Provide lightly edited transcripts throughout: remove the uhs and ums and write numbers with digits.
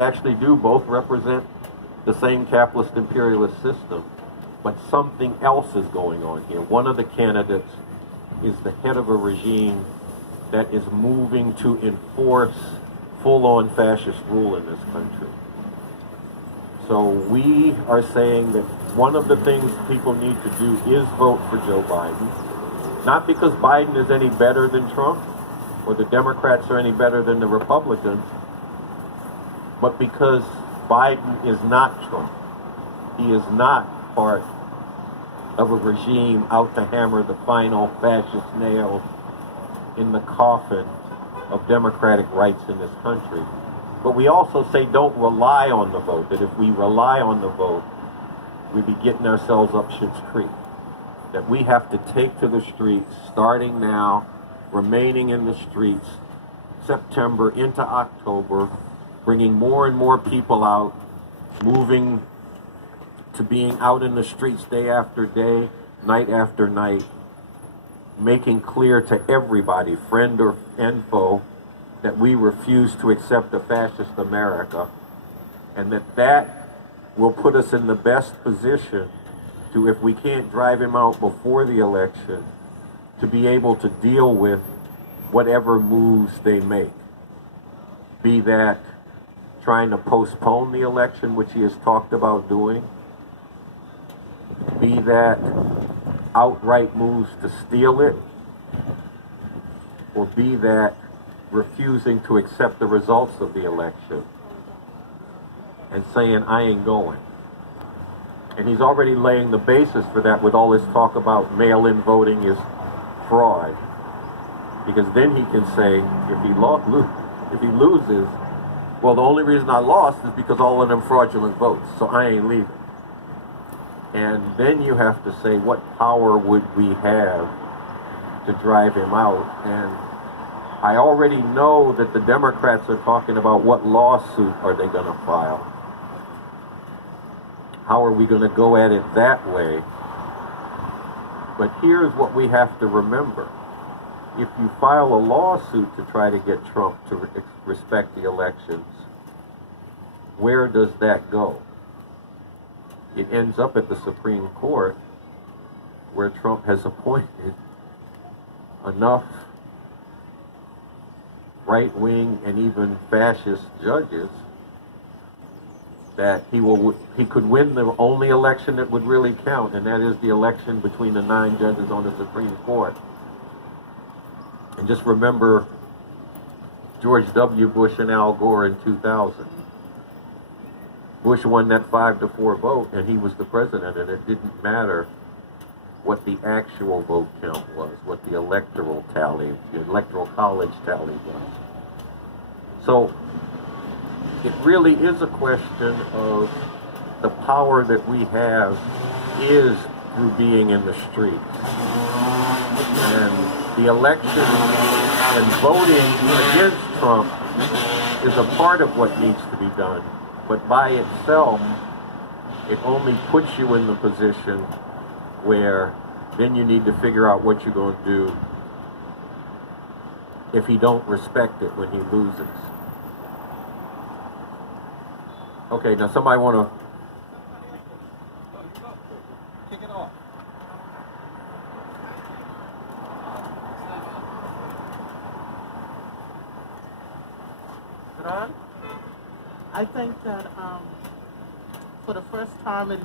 actually do both represent the same capitalist imperialist system, but something else is going on here. One of the candidates is the head of a regime that is moving to enforce full-on fascist rule in this country. So we are saying that one of the things people need to do is vote for Joe Biden, not because Biden is any better than Trump or the Democrats are any better than the Republicans, but because Biden is not Trump. He is not part of a regime out to hammer the final fascist nail in the coffin of democratic rights in this country. But we also say don't rely on the vote, that if we rely on the vote, we'd be getting ourselves up Schitt's Creek. That we have to take to the streets, starting now, remaining in the streets, September into October, bringing more and more people out, moving to being out in the streets day after day, night after night, making clear to everybody, friend or foe, that we refuse to accept a fascist America, and that will put us in the best position to, if we can't drive him out before the election, to be able to deal with whatever moves they make. Be that trying to postpone the election, which he has talked about doing, be that outright moves to steal it, or be that refusing to accept the results of the election and saying, I ain't going. And he's already laying the basis for that with all this talk about mail-in voting is fraud. Because then he can say, if he loses, well, the only reason I lost is because all of them fraudulent votes, so I ain't leaving. And then you have to say, what power would we have to drive him out? And I already know that the Democrats are talking about what lawsuit are they going to file. How are we going to go at it that way? But here's what we have to remember. If you file a lawsuit to try to get Trump to respect the elections, where does that go? It ends up at the Supreme Court, where Trump has appointed enough right-wing and even fascist judges that he could win the only election that would really count, and that is the election between the 9 judges on the Supreme Court. And just remember George W. Bush and Al Gore in 2000. Bush won that 5-4 vote, and he was the president, and it didn't matter what the actual vote count was, what the electoral college tally was. So it really is a question of the power that we have is through being in the streets. And the election and voting against Trump is a part of what needs to be done. But by itself, it only puts you in the position where then you need to figure out what you're going to do if he don't respect it when he loses. Okay, now somebody want to... Kick it off. Is it on? I think that for the first time in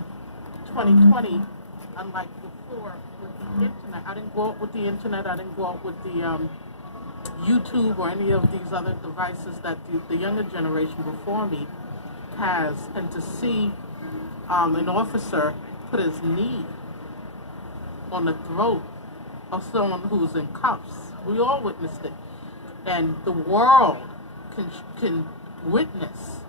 2020, unlike before with the internet, I didn't go out with the internet, I didn't go out with the YouTube or any of these other devices that the younger generation before me has, and to see an officer put his knee on the throat of someone who's in cuffs. We all witnessed it. And the world can witness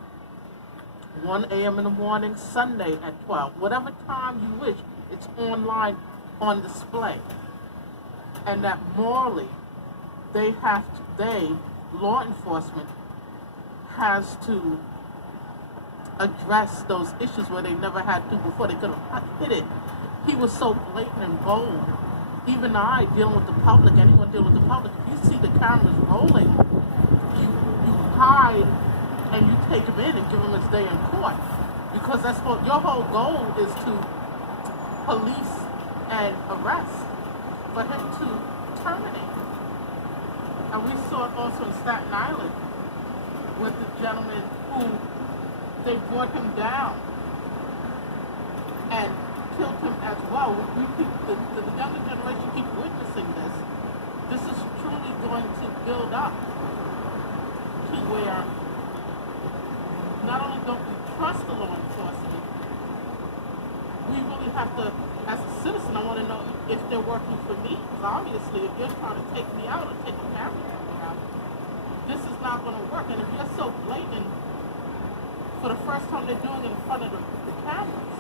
1 a.m. in the morning, Sunday at 12. Whatever time you wish, it's online on display. And that morally, law enforcement, has to address those issues where they never had to before. They could have hit it. He was so blatant and bold. Even I, dealing with the public, anyone dealing with the public, if you see the cameras rolling, you hide and you take him in and give him his day in court, because that's what your whole goal is, to police and arrest, for him to terminate. And we saw it also in Staten Island with the gentleman who they brought him down and killed him as well. The younger generation keep witnessing this. This is truly going to build up to where not only don't we trust the law enforcement, we really have to, as a citizen, I want to know if they're working for me. Because obviously, if you're trying to take me out or take a family member out, this is not going to work. And if you're so blatant, for the first time they're doing it in front of the cameras,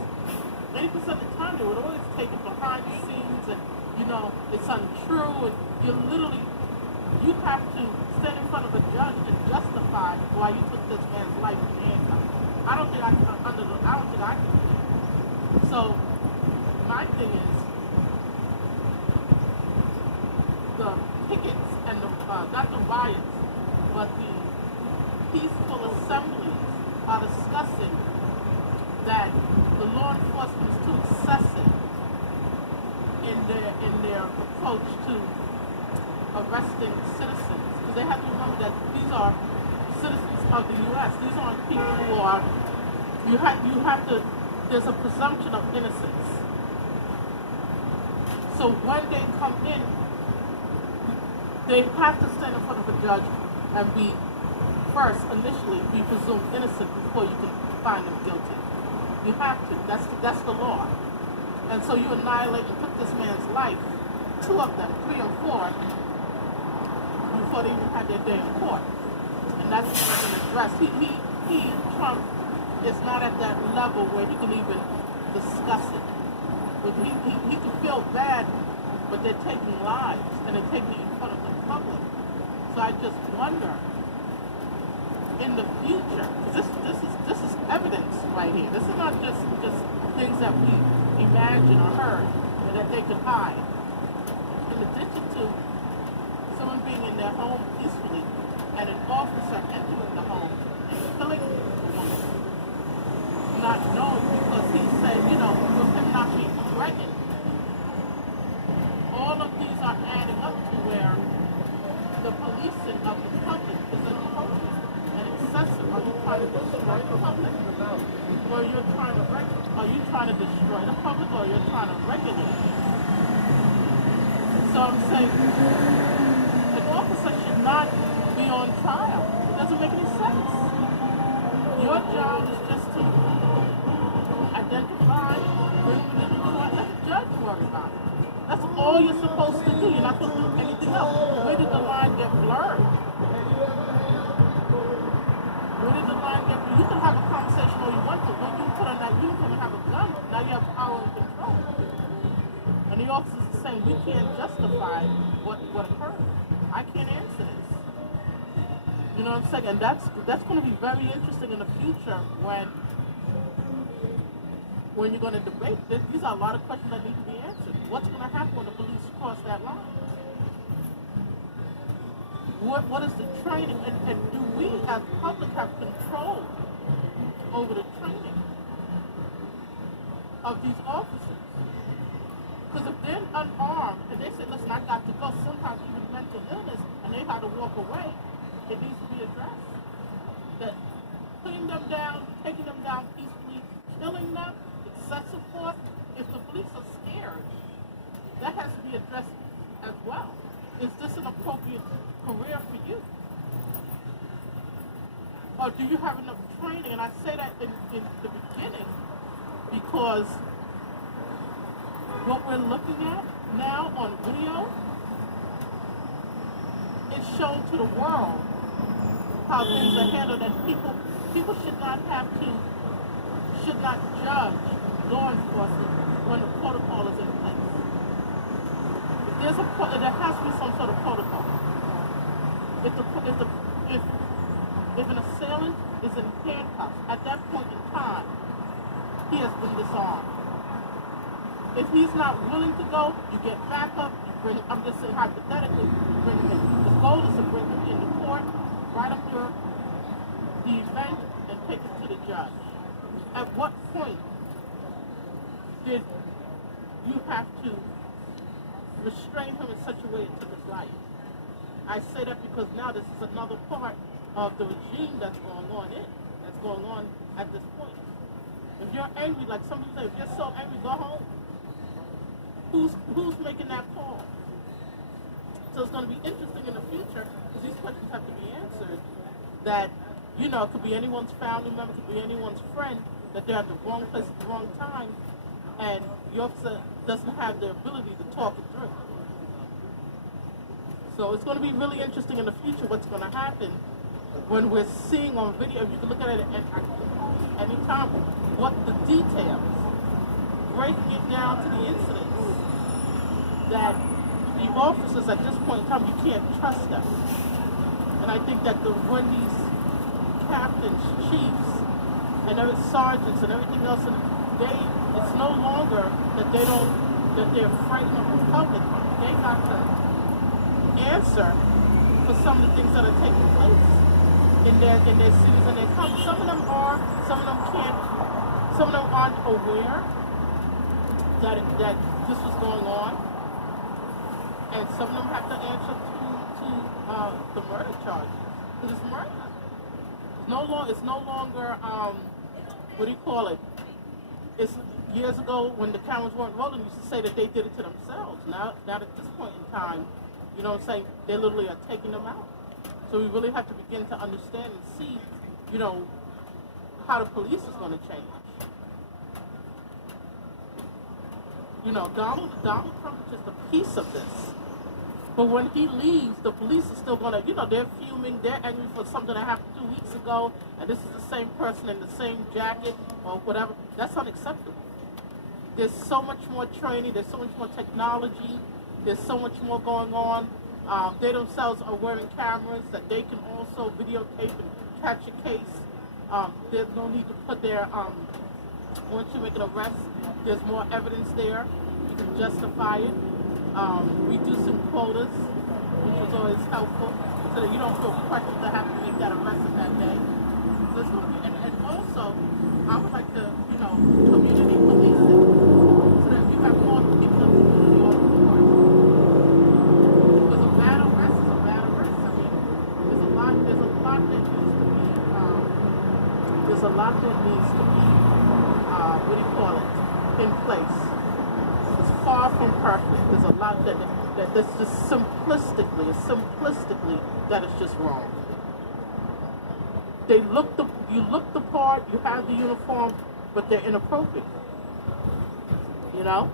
80% of the time they would always take it behind the scenes, and it's untrue, and you have to stand in front of a judge and justify why you took this man's life in handcuffs. I don't think I can do it. So my thing is, the pickets and not the riots, but the peaceful assemblies are discussing that the law enforcement is too excessive in their approach to arresting citizens. Because they have to remember that these are citizens of the U.S. These aren't people who are, there's a presumption of innocence. So when they come in, they have to stand in front of a judge and be presumed innocent before you can find them guilty. You have to. That's the law. And so you annihilate and took this man's life, 2 of them, 3 or 4, before they even had their day in court. And that's what he's going to address. Trump, is not at that level where he can even discuss it. But he can feel bad, but they're taking lives, and they're taking it in front of the public. So I just wonder, in the future, this is evidence right here. This is not just things that we imagine or heard and that they could hide. In addition to someone being in their home peacefully and an officer entering the home and killing the woman, not knowing, because he said, with him not being threatened, all of these are adding up to where the policing of the public is inappropriate and excessive. Are you trying to destroy the public? Or are you trying to destroy the public, or you're trying to regulate it? So I'm saying an officer should not be on trial. It doesn't make any sense. Your job is just to identify, bring them into court, let the judge worry about it. That's all you're supposed to do. You're not supposed to do anything else. Where did the line get blurred? Where did the line get blurred? You can have a conversation all you want to. When you put on that uniform and have a gun, now you have power and control. And the officers are saying, we can't justify what occurred. I can't answer this. You know what I'm saying? And that's going to be very interesting in the future when you're going to debate this. These are a lot of questions that need to be answered. What's going to happen when the police cross that line? What is the training? And do we as public have control over the training of these officers? Because if they're unarmed and they say, listen, I got to go, sometimes even mental illness, and they had to walk away, it needs to be addressed. That putting them down, taking them down peacefully, killing them, excessive force, if the police are scared, that has to be addressed as well. Is this an appropriate career for you? Or do you have enough training? And I say that in the beginning because what we're looking at now on video, it shows to the world how things are handled, and people should not judge law enforcement when the protocol is in place. There has to be some sort of protocol. If an assailant is in handcuffs, at that point in time, he has been disarmed. If he's not willing to go, you get back up, you bring him, I'm just saying hypothetically, you bring him in. The goal is to bring him into court, right under the the event and take it to the judge. At what point did you have to restrain him in such a way it took his life? I say that because now this is another part of the regime that's going on at this point. If you're angry, like some people say, if you're so angry, go home. Who's making that call? So it's going to be interesting in the future because these questions have to be answered. That, you know, it could be anyone's family member, it could be anyone's friend, that they're at the wrong place at the wrong time, and the officer doesn't have the ability to talk it through. So it's going to be really interesting in the future what's going to happen when we're seeing on video. You can look at it at any time, what the details, breaking it down to the incidents, that the officers at this point in time, you can't trust them. And I think that when these captains, chiefs, and every sergeants and everything else, it's no longer that they're frightened of the public. They got to answer for some of the things that are taking place in their cities and their countries. Some of them are, some of them can't, some of them aren't aware that this was going on, and some of them have to answer to the murder charges, because it's murder. It's no longer what do you call it? It's years ago when the cameras weren't rolling, used to say that they did it to themselves. Now at this point in time, you know what I'm saying, they literally are taking them out. So we really have to begin to understand and see, you know, how the police is going to change. You know, Donald Trump is just a piece of this. But when he leaves, the police are still going to, you know, they're fuming, they're angry for something that happened 2 weeks ago, and this is the same person in the same jacket or whatever. That's unacceptable. There's so much more training, there's so much more technology, there's so much more going on. They themselves are wearing cameras that they can also videotape and catch a case. There's no need to put their, once you make an arrest, there's more evidence there. You can justify it. Reducing quotas, which was always helpful, so that you don't feel pressured to have to make that arrest that day. So it's going to be, and also, I would like to, you know, community policing, so that you have more people in the community on board. Because a bad arrest is a bad arrest. I mean, there's a lot that needs to be, what do you call it, in place. Far from perfect. There's a lot that's just simplistically that is just wrong. You look the part, you have the uniform, but they're inappropriate. You know,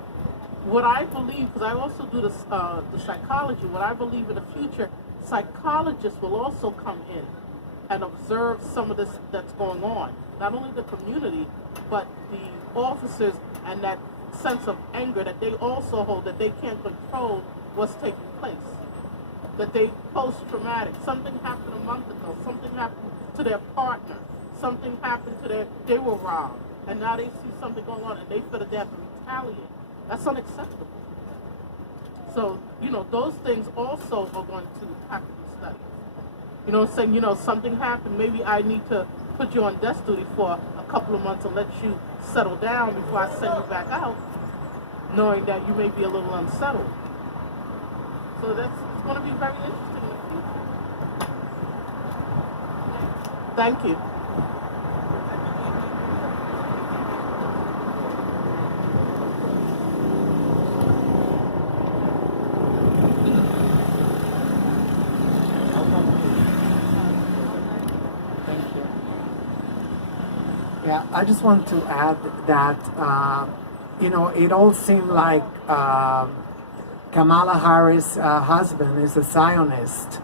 what I believe, because I also do this, the psychology. What I believe in the future, psychologists will also come in and observe some of this that's going on. Not only the community, but the officers and that sense of anger that they also hold, that they can't control what's taking place, that they post-traumatic. Something happened a month ago, something happened to their partner, something happened to they were robbed, and now they see something going on and they feel that they have to retaliate. That's unacceptable. So, you know, those things also are going to have to be studied. You know, saying, you know, something happened, maybe I need to put you on desk duty for a couple of months and let you settle down before I send you back out, knowing that you may be a little unsettled. So it's going to be very interesting in the future. Thank you. Yeah, I just want to add that, you know, it all seemed like Kamala Harris' husband is a Zionist,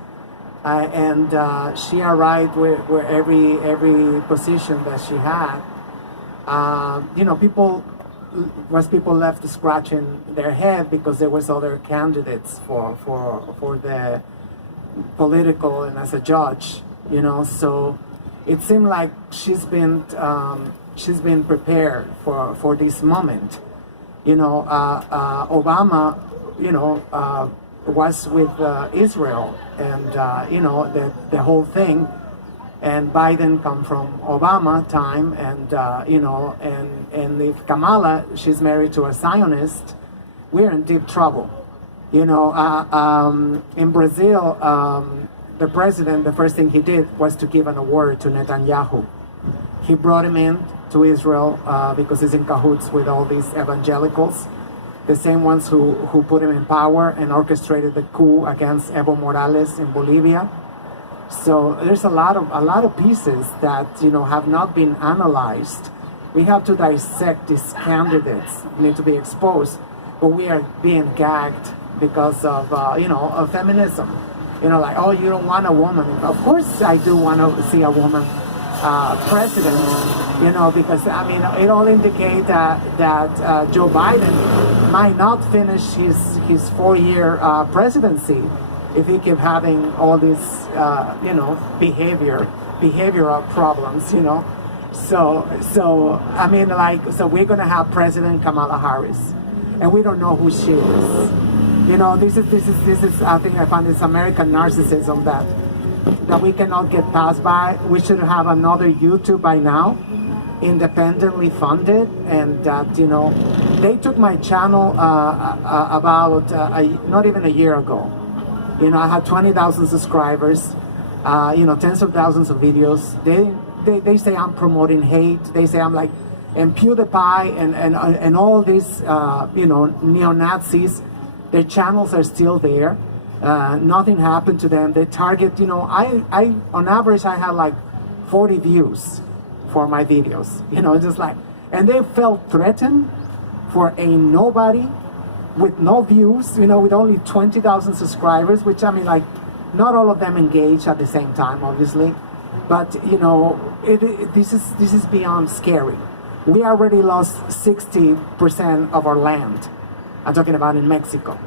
and she arrived with every position that she had. You know, people left scratching their head because there was other candidates for the political and as a judge, you know, so it seemed like she's been prepared for this moment. You know, Obama, you know, was with Israel, and you know, the whole thing, and Biden come from Obama time, and and if Kamala, she's married to a Zionist, we're in deep trouble. In Brazil, the president, the first thing he did was to give an award to Netanyahu. He brought him in to Israel because he's in cahoots with all these evangelicals, the same ones who put him in power and orchestrated the coup against Evo Morales in Bolivia. So there's a lot of pieces that have not been analyzed. We have to dissect these candidates, need to be exposed, but we are being gagged because of of feminism. Like, oh, you don't want a woman. Of course I do want to see a woman president, because it all indicates that Joe Biden might not finish his 4-year presidency if he keep having all these behavioral problems. So we're gonna have President Kamala Harris, and we don't know who she is. This is I think I find this American narcissism that we cannot get past by. We should have another YouTube by now, independently funded, and that they took my channel about not even a year ago. I had 20,000 subscribers, tens of thousands of videos. They say I'm promoting hate. They say I'm like, and PewDiePie and all these neo-Nazis. Their channels are still there. Nothing happened to them. They target, I on average I had like 40 views for my videos. Just like, and they felt threatened for a nobody with no views, with only 20,000 subscribers, which not all of them engage at the same time, obviously. But this is beyond scary. We already lost 60% of our land. I'm talking about in Mexico.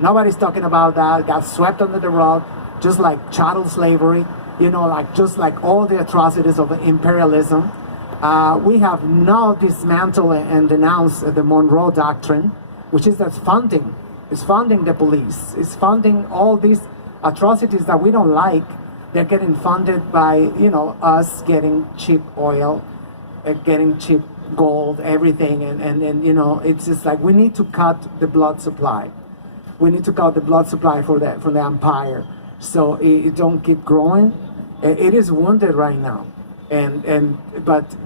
Nobody's talking about that. Got swept under the rug, just like chattel slavery. Just like all the atrocities of imperialism. We have now dismantled and denounced the Monroe Doctrine, which is that's funding. It's funding the police. It's funding all these atrocities that we don't like. They're getting funded by us getting cheap oil, getting cheap gold, everything, and it's just like we need to cut the blood supply. We need to cut the blood supply for the empire, so it don't keep growing. It is wounded right now, but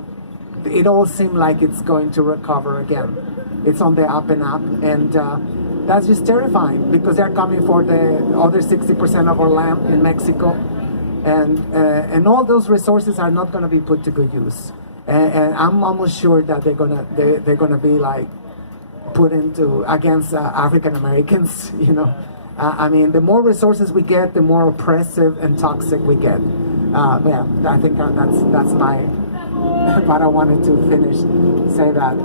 it all seems like it's going to recover again. It's on the up and up, and that's just terrifying because they're coming for the other 60% of our land in Mexico, and all those resources are not going to be put to good use. And I'm almost sure that they're gonna be like put into against African Americans. The more resources we get, the more oppressive and toxic we get. I think that's my. But I wanted to say that.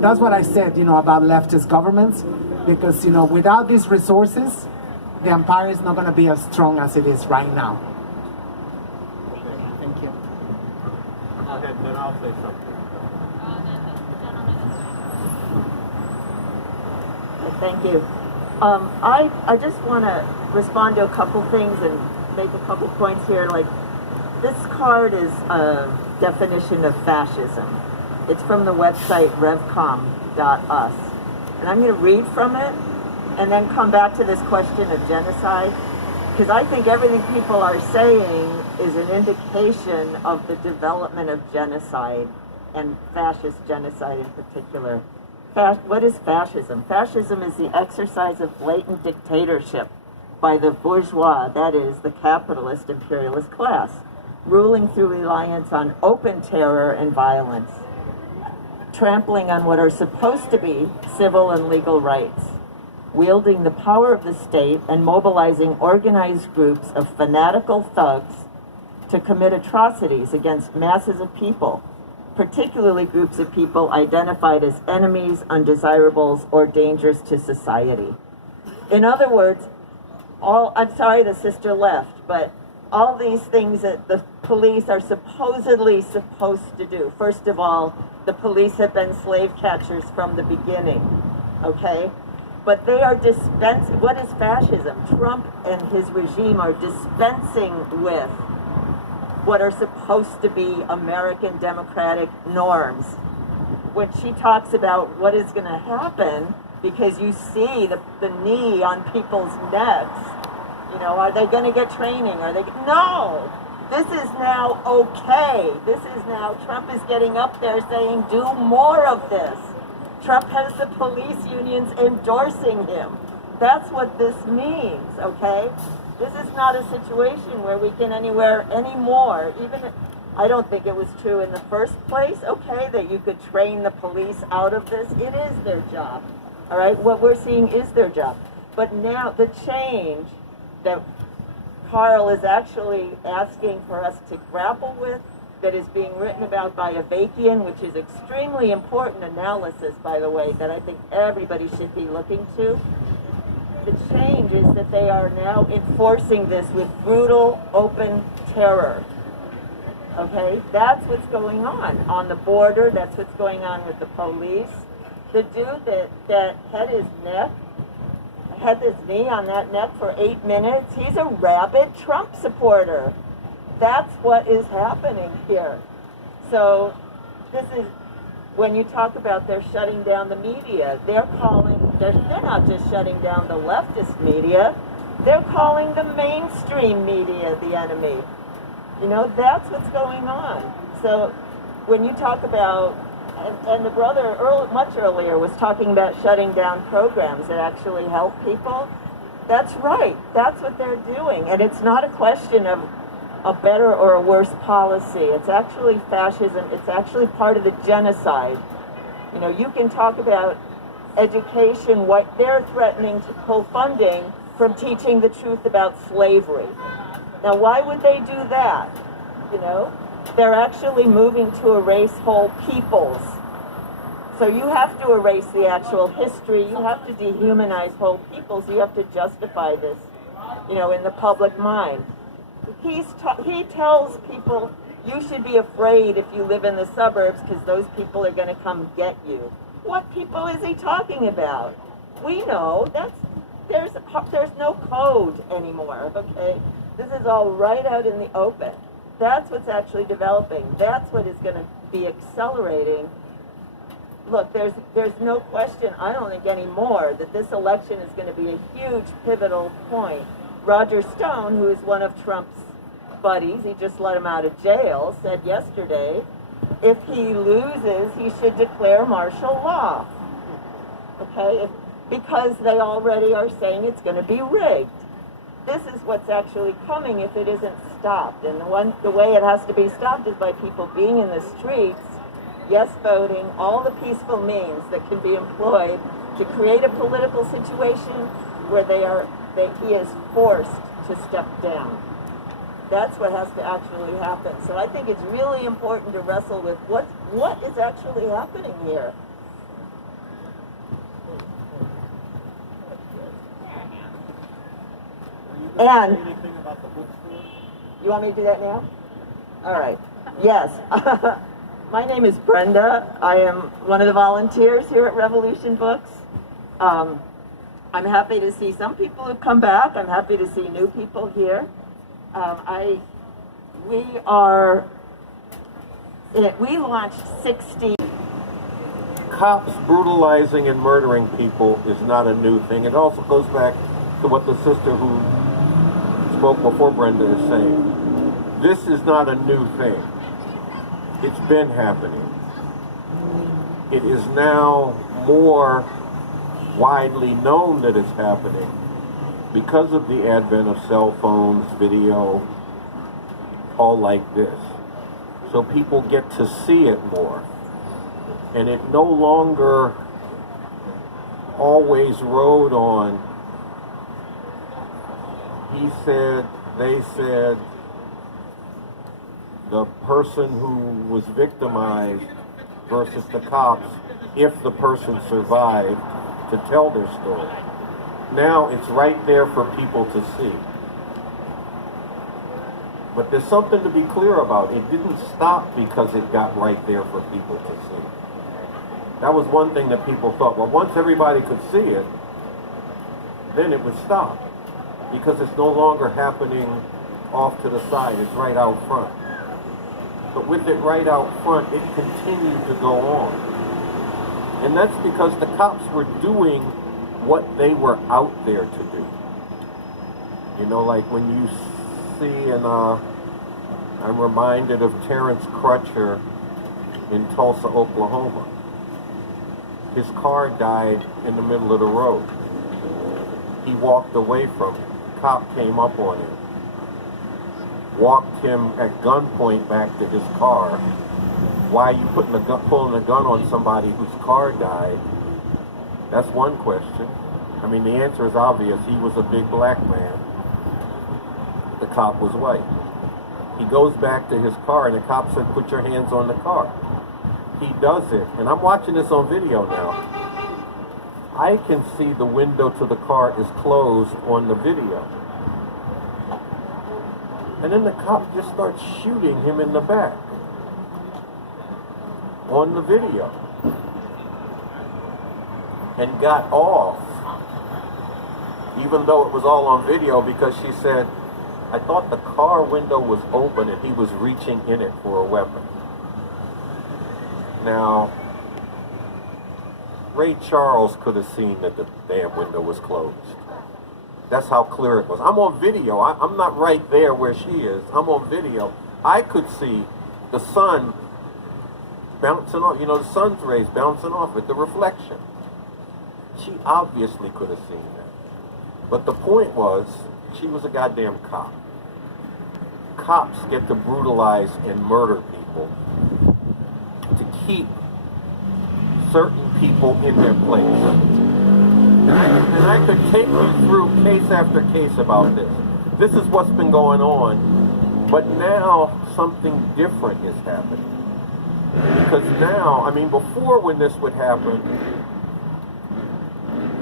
That's what I said. About leftist governments, because without these resources, the empire is not gonna be as strong as it is right now. Thank you. And then I'll say something. Thank you. I just want to respond to a couple things and make a couple points here. Like, this card is a definition of fascism. It's from the website revcom.us. And I'm going to read from it and then come back to this question of genocide, because I think everything people are saying is an indication of the development of genocide, and fascist genocide in particular. What is fascism? Fascism is the exercise of blatant dictatorship by the bourgeois, that is, the capitalist imperialist class, ruling through reliance on open terror and violence, trampling on what are supposed to be civil and legal rights, wielding the power of the state and mobilizing organized groups of fanatical thugs to commit atrocities against masses of people, particularly groups of people identified as enemies, undesirables, or dangerous to society. In other words, I'm sorry the sister left, but all these things that the police are supposedly supposed to do. First of all, the police have been slave catchers from the beginning, okay? But they are dispensing. What is fascism? Trump and his regime are dispensing with what are supposed to be American democratic norms. When she talks about what is going to happen, because you see the knee on people's necks, you know, are they going to get training? Are they? No! This is now okay. This is now, Trump is getting up there saying, do more of this. Trump has the police unions endorsing him. That's what this means, okay? This is not a situation where we can anymore, even, I don't think it was true in the first place, okay, that you could train the police out of this. It is their job, all right? What we're seeing is their job. But now the change that Carl is actually asking for us to grapple with, that is being written about by Avakian, which is extremely important analysis, by the way, that I think everybody should be looking to. The change is that they are now enforcing this with brutal, open terror. Okay? That's what's going on the border. That's what's going on with the police. The dude that had his knee on that neck for 8 minutes, he's a rabid Trump supporter. That's what is happening here. So this is, when you talk about they're shutting down the media, they're not just shutting down the leftist media, they're calling the mainstream media the enemy. You know, that's what's going on. So when you talk about, and the brother much earlier was talking about shutting down programs that actually help people, that's right, that's what they're doing. And it's not a question of a better or a worse policy. It's actually fascism. It's actually part of the genocide. You know, you can talk about education, what they're threatening to pull funding from teaching the truth about slavery. Now, why would they do that? You know, they're actually moving to erase whole peoples. So you have to erase the actual history. You have to dehumanize whole peoples. You have to justify this, you know, in the public mind. He tells people, you should be afraid if you live in the suburbs because those people are going to come get you. What people is he talking about? We know there's no code anymore, okay? This is all right out in the open. That's what's actually developing. That's what is going to be accelerating. Look, there's no question, I don't think anymore, that this election is going to be a huge pivotal point. Roger Stone, who is one of Trump's buddies, he just let him out of jail, said yesterday, if he loses, he should declare martial law. Okay? Because they already are saying it's going to be rigged. This is what's actually coming if it isn't stopped. And the way it has to be stopped is by people being in the streets, yes voting, all the peaceful means that can be employed to create a political situation where he is forced to step down. That's what has to actually happen. So I think it's really important to wrestle with what is actually happening here. And you want me to do that now? All right. Yes. My name is Brenda. I am one of the volunteers here at Revolution Books. I'm happy to see some people who've come back. I'm happy to see new people here. We launched 60. Cops brutalizing and murdering people is not a new thing. It also goes back to what the sister who spoke before Brenda is saying. This is not a new thing. It's been happening. It is now more widely known that it's happening because of the advent of cell phones, video, all like this. So people get to see it more. And it no longer always rode on he said, they said, the person who was victimized versus the cops if the person survived to tell their story. Now it's right there for people to see. But there's something to be clear about. It didn't stop because it got right there for people to see. That was one thing that people thought, well, once everybody could see it, then it would stop. Because it's no longer happening off to the side, it's right out front. But with it right out front, it continued to go on. And that's because the cops were doing what they were out there to do. You know, like when you see, and I'm reminded of Terrence Crutcher in Tulsa, Oklahoma. His car died in the middle of the road. He walked away from it. Cop came up on him, walked him at gunpoint back to his car. Why are you pulling a gun on somebody whose car died? That's one question. I mean, the answer is obvious. He was a big black man. The cop was white. He goes back to his car, and the cop said, "Put your hands on the car." He does it, and I'm watching this on video now. I can see the window to the car is closed on the video. And then the cop just starts shooting him in the back on the video and got off, even though it was all on video, because she said, "I thought the car window was open and he was reaching in it for a weapon." Now, Ray Charles could have seen that the damn window was closed. That's how clear it was. I'm on video. I'm not right there where she is. I'm on video. I could see the sun bouncing off, you know, the sun's rays bouncing off it, the reflection. She obviously could have seen that. But the point was, she was a goddamn cop. Cops get to brutalize and murder people to keep certain people in their place. And I could take you through case after case about this. This is what's been going on, but now something different is happening. Because now, I mean, before when this would happen,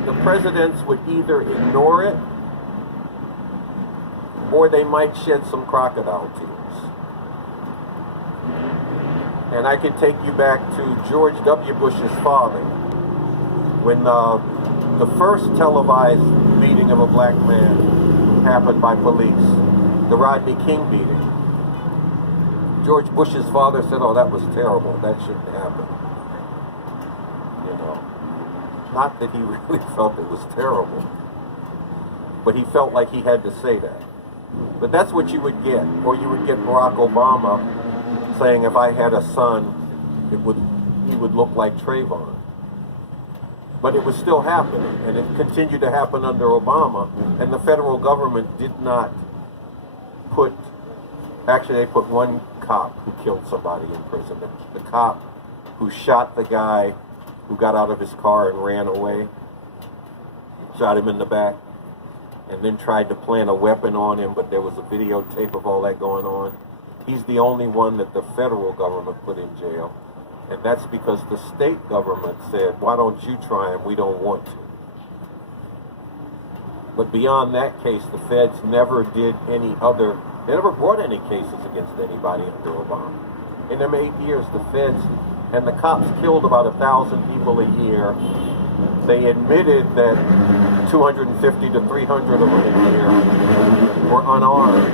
the presidents would either ignore it or they might shed some crocodile tears. And I can take you back to George W. Bush's father, when the first televised beating of a black man happened by police, the Rodney King beating. George Bush's father said, "Oh, that was terrible. That shouldn't happen." You know, not that he really felt it was terrible, but he felt like he had to say that. But that's what you would get. Or you would get Barack Obama saying, "If I had a son, he would look like Trayvon." But it was still happening, and it continued to happen under Obama, and the federal government did not put, actually they put one cop who killed somebody in prison. The cop who shot the guy who got out of his car and ran away, shot him in the back, and then tried to plant a weapon on him, but there was a videotape of all that going on. He's the only one that the federal government put in jail. And that's because the state government said, "Why don't you try him? We don't want to." But beyond that case, the feds never did any other, they never brought any cases against anybody under Obama. In them 8 years, the feds and the cops killed about 1,000 people a year. They admitted that 250 to 300 of them a year were unarmed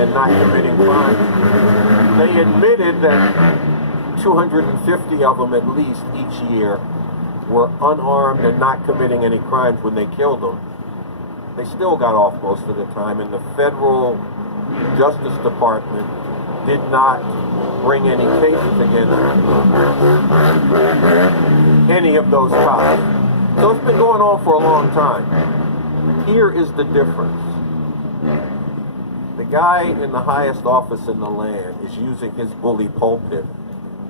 and not committing crimes. They admitted that 250 of them at least each year were unarmed and not committing any crimes when they killed them. They still got off most of the time, and the federal Justice Department did not bring any cases against any of those cops. So it's been going on for a long time. Here is the difference. The guy in the highest office in the land is using his bully pulpit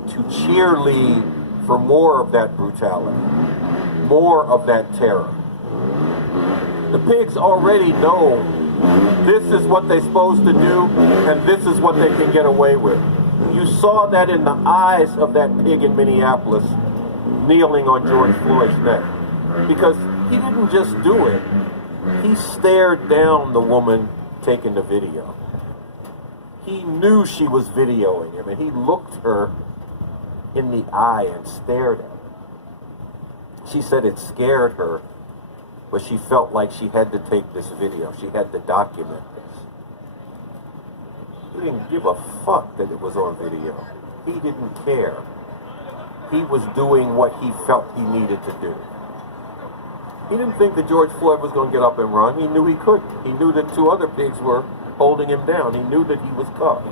to cheerlead for more of that brutality, more of that terror. The pigs already know this is what they're supposed to do, and this is what they can get away with. You saw that in the eyes of that pig in Minneapolis kneeling on George Floyd's neck. Because he didn't just do it, he stared down the woman taking the video. He knew she was videoing him, and he looked her in the eye and stared at her. She said it scared her, but she felt like she had to take this video. She had to document this. He didn't give a fuck that it was on video. He didn't care. He was doing what he felt he needed to do. He didn't think that George Floyd was going to get up and run. He knew he couldn't. He knew that two other pigs were holding him down. He knew that he was cuffed.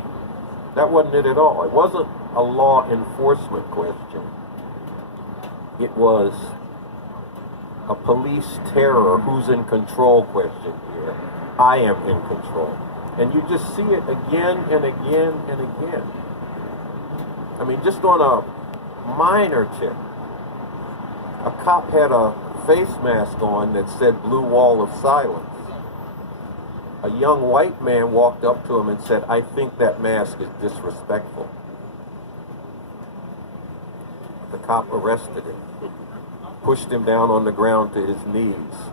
That wasn't it at all. It wasn't a law enforcement question. It was a police terror, who's in control question here. I am in control. And you just see it again and again and again. I mean, just on a minor tip, a cop had a face mask on that said "Blue Wall of Silence." A young white man walked up to him and said, "I think that mask is disrespectful." The cop arrested him, pushed him down on the ground to his knees,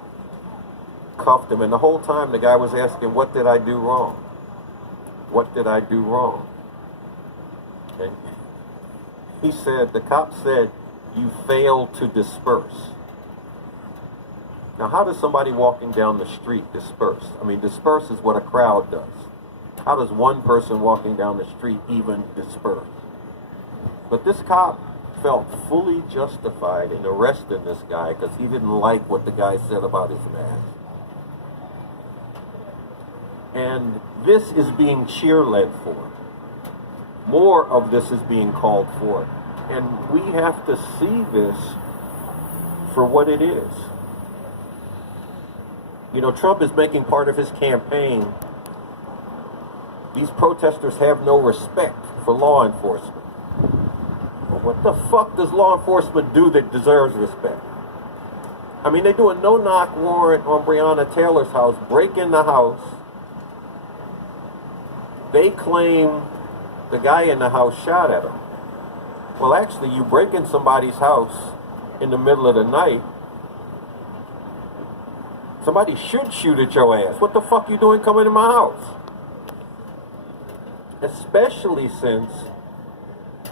cuffed him, and the whole time the guy was asking, "What did I do wrong? What did I do wrong?" And he said, the cop said, "You failed to disperse." Now, how does somebody walking down the street disperse? I mean, disperse is what a crowd does. How does one person walking down the street even disperse? But this cop felt fully justified in arresting this guy because he didn't like what the guy said about his mask. And this is being cheerled for. More of this is being called for. And we have to see this for what it is. You know, Trump is making part of his campaign. These protesters have no respect for law enforcement. Well, what the fuck does law enforcement do that deserves respect? I mean, they do a no-knock warrant on Breonna Taylor's house, break in the house. They claim the guy in the house shot at him. Well, actually, you break in somebody's house in the middle of the night, somebody should shoot at your ass. What the fuck you doing coming in my house? Especially since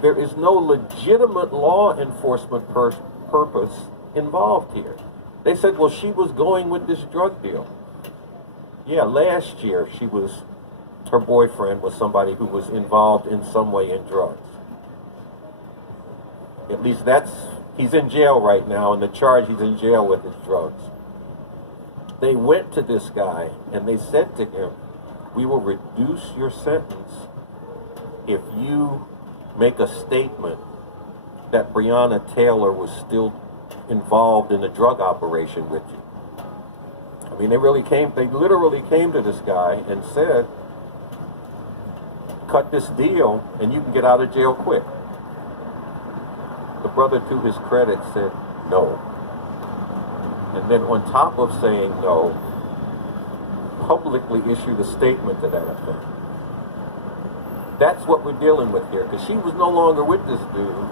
there is no legitimate law enforcement purpose involved here. They said, well, she was going with this drug deal. Yeah, last year her boyfriend was somebody who was involved in some way in drugs. At least he's in jail right now, and the charge he's in jail with is drugs. They went to this guy and they said to him, "We will reduce your sentence if you make a statement that Breonna Taylor was still involved in a drug operation with you." I mean, they literally came to this guy and said, "Cut this deal and you can get out of jail quick." The brother, to his credit, said no. And then on top of saying no, publicly issued a statement to that effect. That's what we're dealing with here, because she was no longer with this dude.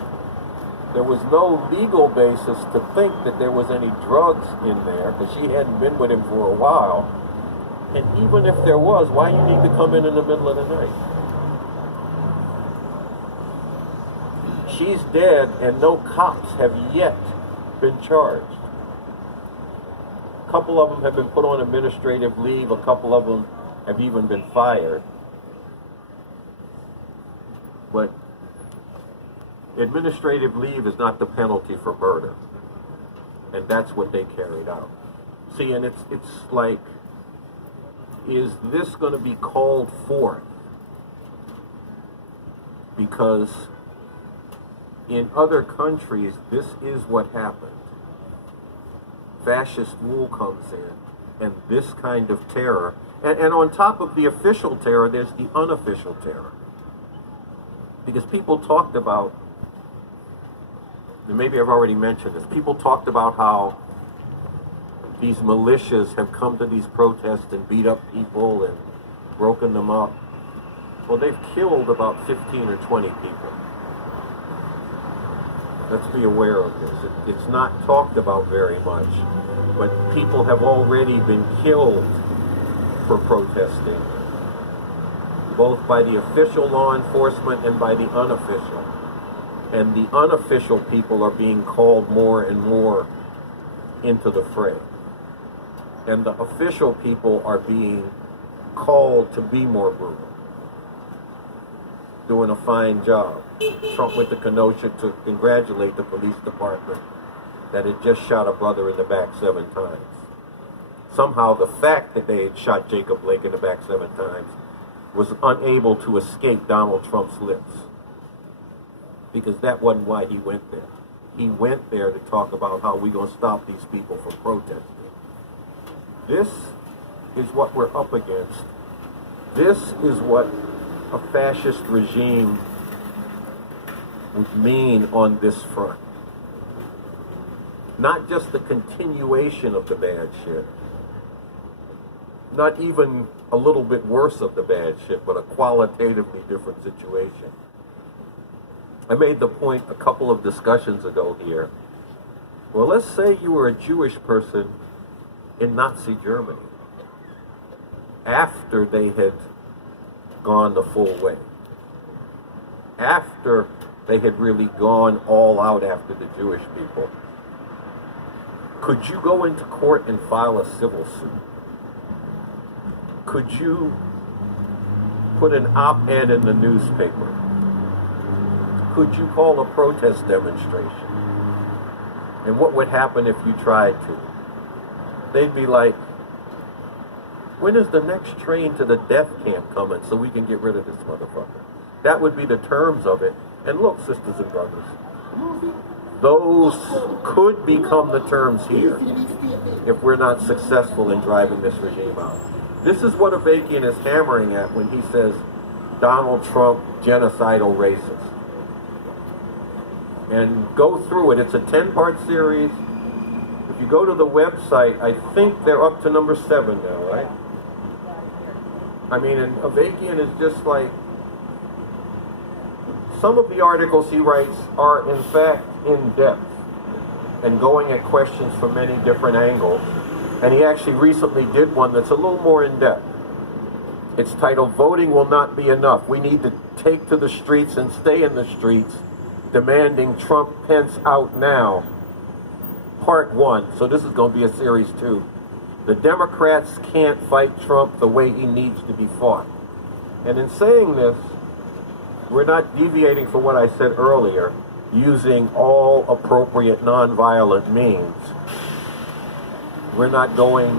There was no legal basis to think that there was any drugs in there, because she hadn't been with him for a while. And even if there was, why you need to come in the middle of the night? She's dead, and no cops have yet been charged. A couple of them have been put on administrative leave. A couple of them have even been fired. But administrative leave is not the penalty for murder. And that's what they carried out. See, and it's like, is this going to be called forth? Because in other countries, this is what happened. Fascist rule comes in, and this kind of terror. And on top of the official terror, there's the unofficial terror. Because people talked about, and maybe I've already mentioned this, people talked about how these militias have come to these protests and beat up people and broken them up. Well, they've killed about 15 or 20 people. Let's be aware of this. It's not talked about very much, but people have already been killed for protesting, both by the official law enforcement and by the unofficial. And the unofficial people are being called more and more into the fray. And the official people are being called to be more brutal. doing a fine job. Trump went to Kenosha to congratulate the police department that had just shot a brother in the back 7 times. Somehow the fact that they had shot Jacob Blake in the back 7 times was unable to escape Donald Trump's lips. Because that wasn't why he went there. He went there to talk about how we're going to stop these people from protesting. This is what we're up against. This is what a fascist regime would mean on this front. Not just the continuation of the bad shit, not even a little bit worse of the bad shit, but a qualitatively different situation. I made the point a couple of discussions ago here. Well, let's say you were a Jewish person in Nazi Germany after they had gone the full way, after they had really gone all out after the Jewish people. Could you go into court and file a civil suit? Could you put an op-ed in the newspaper? Could you call a protest demonstration? And what would happen if you tried to? They'd be like, when is the next train to the death camp coming so we can get rid of this motherfucker? That would be the terms of it. And look, sisters and brothers, those could become the terms here if we're not successful in driving this regime out. This is what Avakian is hammering at when he says Donald Trump, genocidal racist. And go through it. It's a 10-part series. If you go to the website, I think they're up to number 7 now, right? I mean, and Avakian is just like, some of the articles he writes are in fact in depth and going at questions from many different angles. And he actually recently did one that's a little more in depth. It's titled, Voting Will Not Be Enough. We need to take to the streets and stay in the streets, demanding Trump Pence out now. Part 1. So this is going to be a series 2. The Democrats can't fight Trump the way he needs to be fought. And in saying this, we're not deviating from what I said earlier, using all appropriate nonviolent means. We're not going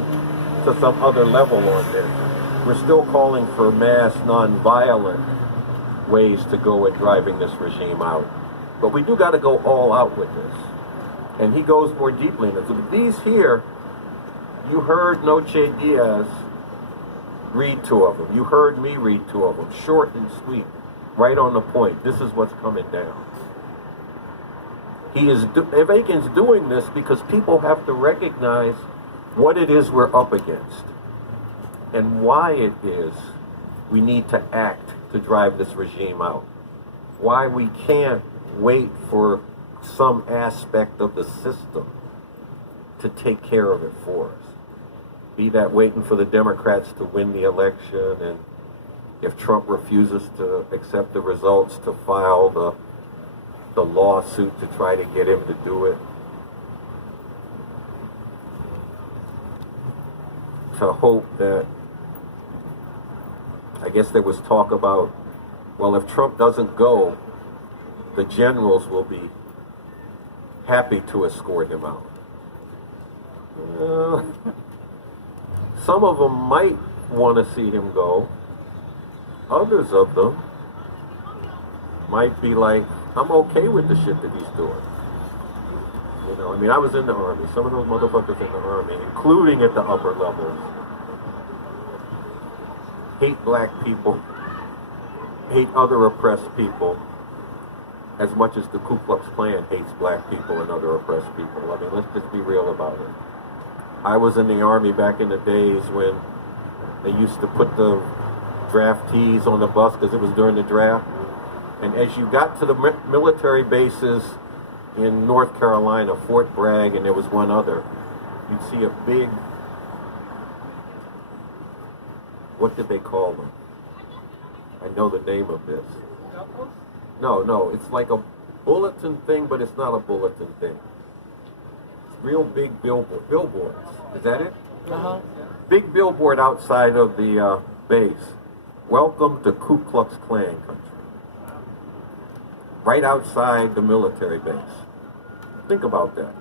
to some other level on this. We're still calling for mass nonviolent ways to go at driving this regime out. But we do got to go all out with this. And he goes more deeply into this. But these here, you heard Noche Diaz read 2 of them. You heard me read 2 of them. Short and sweet. Right on the point. This is what's coming down. Avakian's doing this because people have to recognize what it is we're up against and why it is we need to act to drive this regime out. Why we can't wait for some aspect of the system to take care of it for us. Be that waiting for the Democrats to win the election, and if Trump refuses to accept the results, to file the lawsuit to try to get him to do it. To hope that, I guess there was talk about, well, if Trump doesn't go, the generals will be happy to escort him out. Some of them might want to see him go. Others of them might be like, I'm okay with the shit that he's doing. You know, I mean, I was in the Army. Some of those motherfuckers in the Army, including at the upper levels, hate black people, hate other oppressed people, as much as the Ku Klux Klan hates black people and other oppressed people. I mean, let's just be real about it. I was in the Army back in the days when they used to put the draftees on the bus because it was during the draft. And as you got to the military bases in North Carolina, Fort Bragg, and there was one other, you'd see a big, what did they call them? I know the name of this. No, it's like a bulletin thing, but it's not a bulletin thing. It's real big billboards. Is that it? Uh-huh. Big billboard outside of the base. Welcome to Ku Klux Klan country. right outside the military base. Think about that.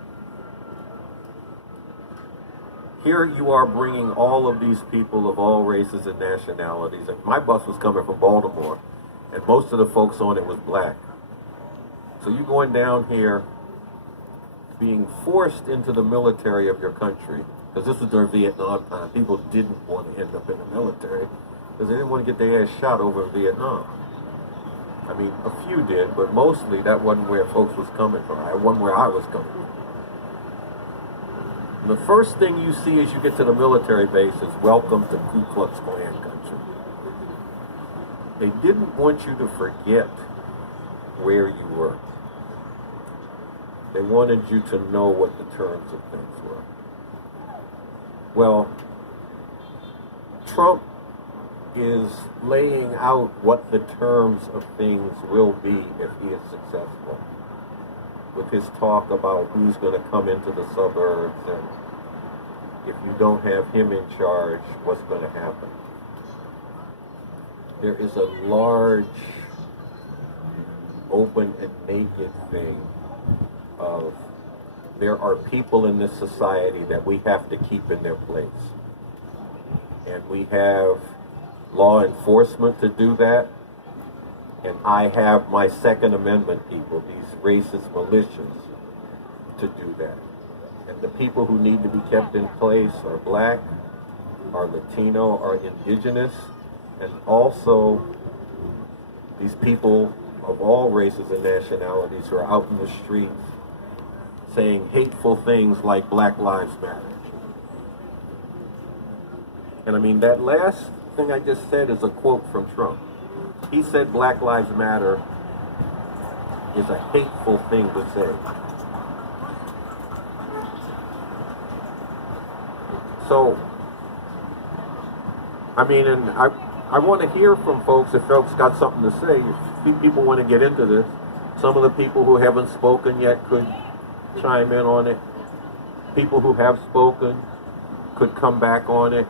Here you are bringing all of these people of all races and nationalities, and my bus was coming from Baltimore, and most of the folks on it was black. So you're going down here being forced into the military of your country, because this was during Vietnam time. People didn't want to end up in the military because they didn't want to get their ass shot over in Vietnam. I mean, a few did, but mostly that wasn't where folks was coming from. It wasn't where I was coming from. And the first thing you see as you get to the military base is welcome to Ku Klux Klan country. They didn't want you to forget where you were. They wanted you to know what the terms of things were. Well, Trump is laying out what the terms of things will be if he is successful, with his talk about who's going to come into the suburbs, and if you don't have him in charge, what's going to happen. There is a large, open and naked thing of there are people in this society that we have to keep in their place. And we have law enforcement to do that. And I have my Second Amendment people, these racist militias, to do that. And the people who need to be kept in place are black, are Latino, are indigenous, and also these people of all races and nationalities who are out in the streets saying hateful things like Black Lives Matter. And I mean, that last thing I just said is a quote from Trump. He said Black Lives Matter is a hateful thing to say. So, I mean, and I want to hear from folks, if folks got something to say, if people want to get into this. Some of the people who haven't spoken yet could chime in on it. People who have spoken could come back on it.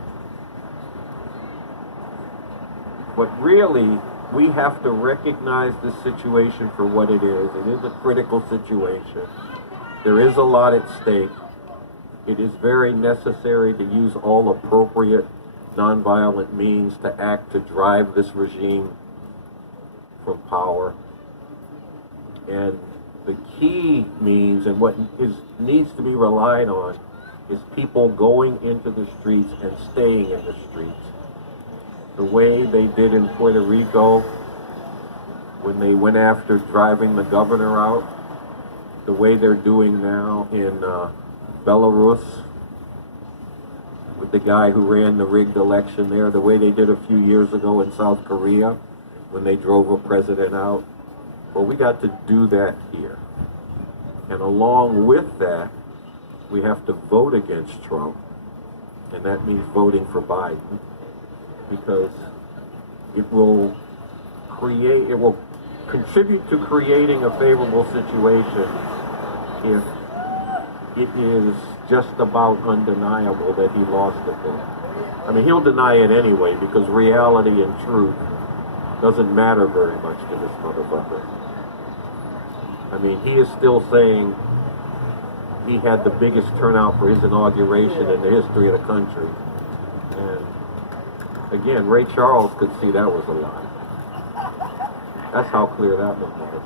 But really, we have to recognize this situation for what it is. It is a critical situation. There is a lot at stake. It is very necessary to use all appropriate nonviolent means to act to drive this regime from power. And the key means, and what needs to be relied on, is people going into the streets and staying in the streets. The way they did in Puerto Rico when they went after driving the governor out, the way they're doing now in Belarus with the guy who ran the rigged election there, the way they did a few years ago in South Korea when they drove a president out. Well, we got to do that here. And along with that, we have to vote against Trump, and that means voting for Biden, because it will contribute to creating a favorable situation if it is just about undeniable that he lost the thing. I mean, he'll deny it anyway, because reality and truth doesn't matter very much to this motherfucker. I mean, he is still saying he had the biggest turnout for his inauguration in the history of the country. And again, Ray Charles could see that was a lie. That's how clear that one was.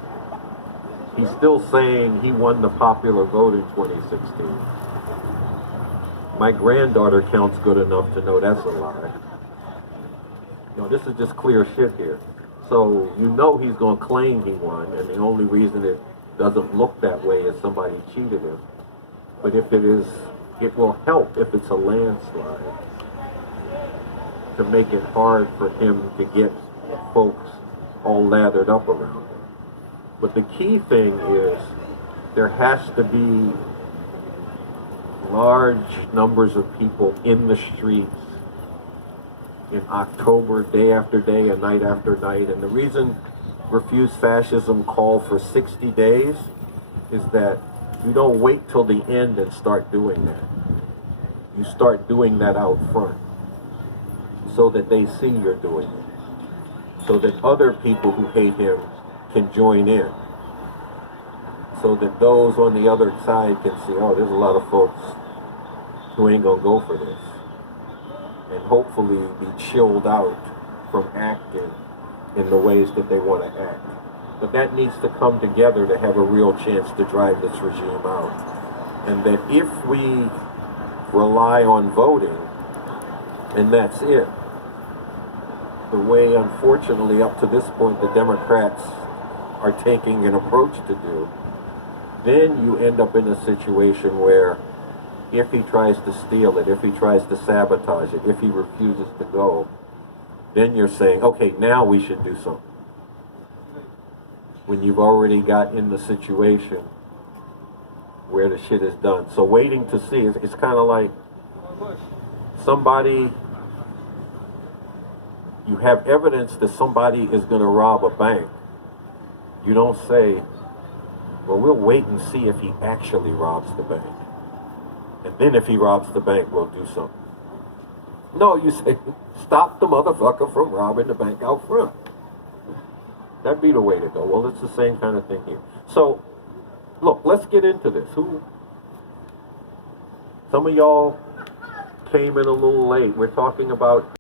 He's still saying he won the popular vote in 2016. My granddaughter counts good enough to know that's a lie. You know, this is just clear shit here. So you know he's going to claim he won, and the only reason it doesn't look that way is somebody cheated him. But if it is, it will help if it's a landslide to make it hard for him to get folks all lathered up around him. But the key thing is there has to be large numbers of people in the streets in October, day after day and night after night. And the reason Refuse Fascism called for 60 days is that you don't wait till the end and start doing that. You start doing that out front so that they see you're doing it, so that other people who hate him can join in. so that those on the other side can see, oh, there's a lot of folks who ain't gonna go for this, and hopefully be chilled out from acting in the ways that they want to act. But that needs to come together to have a real chance to drive this regime out. And that if we rely on voting, and that's it, the way, unfortunately, up to this point, the Democrats are taking an approach to do, then you end up in a situation where if he tries to steal it, if he tries to sabotage it, if he refuses to go, then you're saying, okay, now we should do something. When you've already got in the situation where the shit is done. So waiting to see, it's kind of like somebody, you have evidence that somebody is going to rob a bank. You don't say, well, we'll wait and see if he actually robs the bank. And then if he robs the bank, we'll do something. No, you say, stop the motherfucker from robbing the bank out front. That'd be the way to go. Well, it's the same kind of thing here. So, look, let's get into this. Some of y'all came in a little late. We're talking about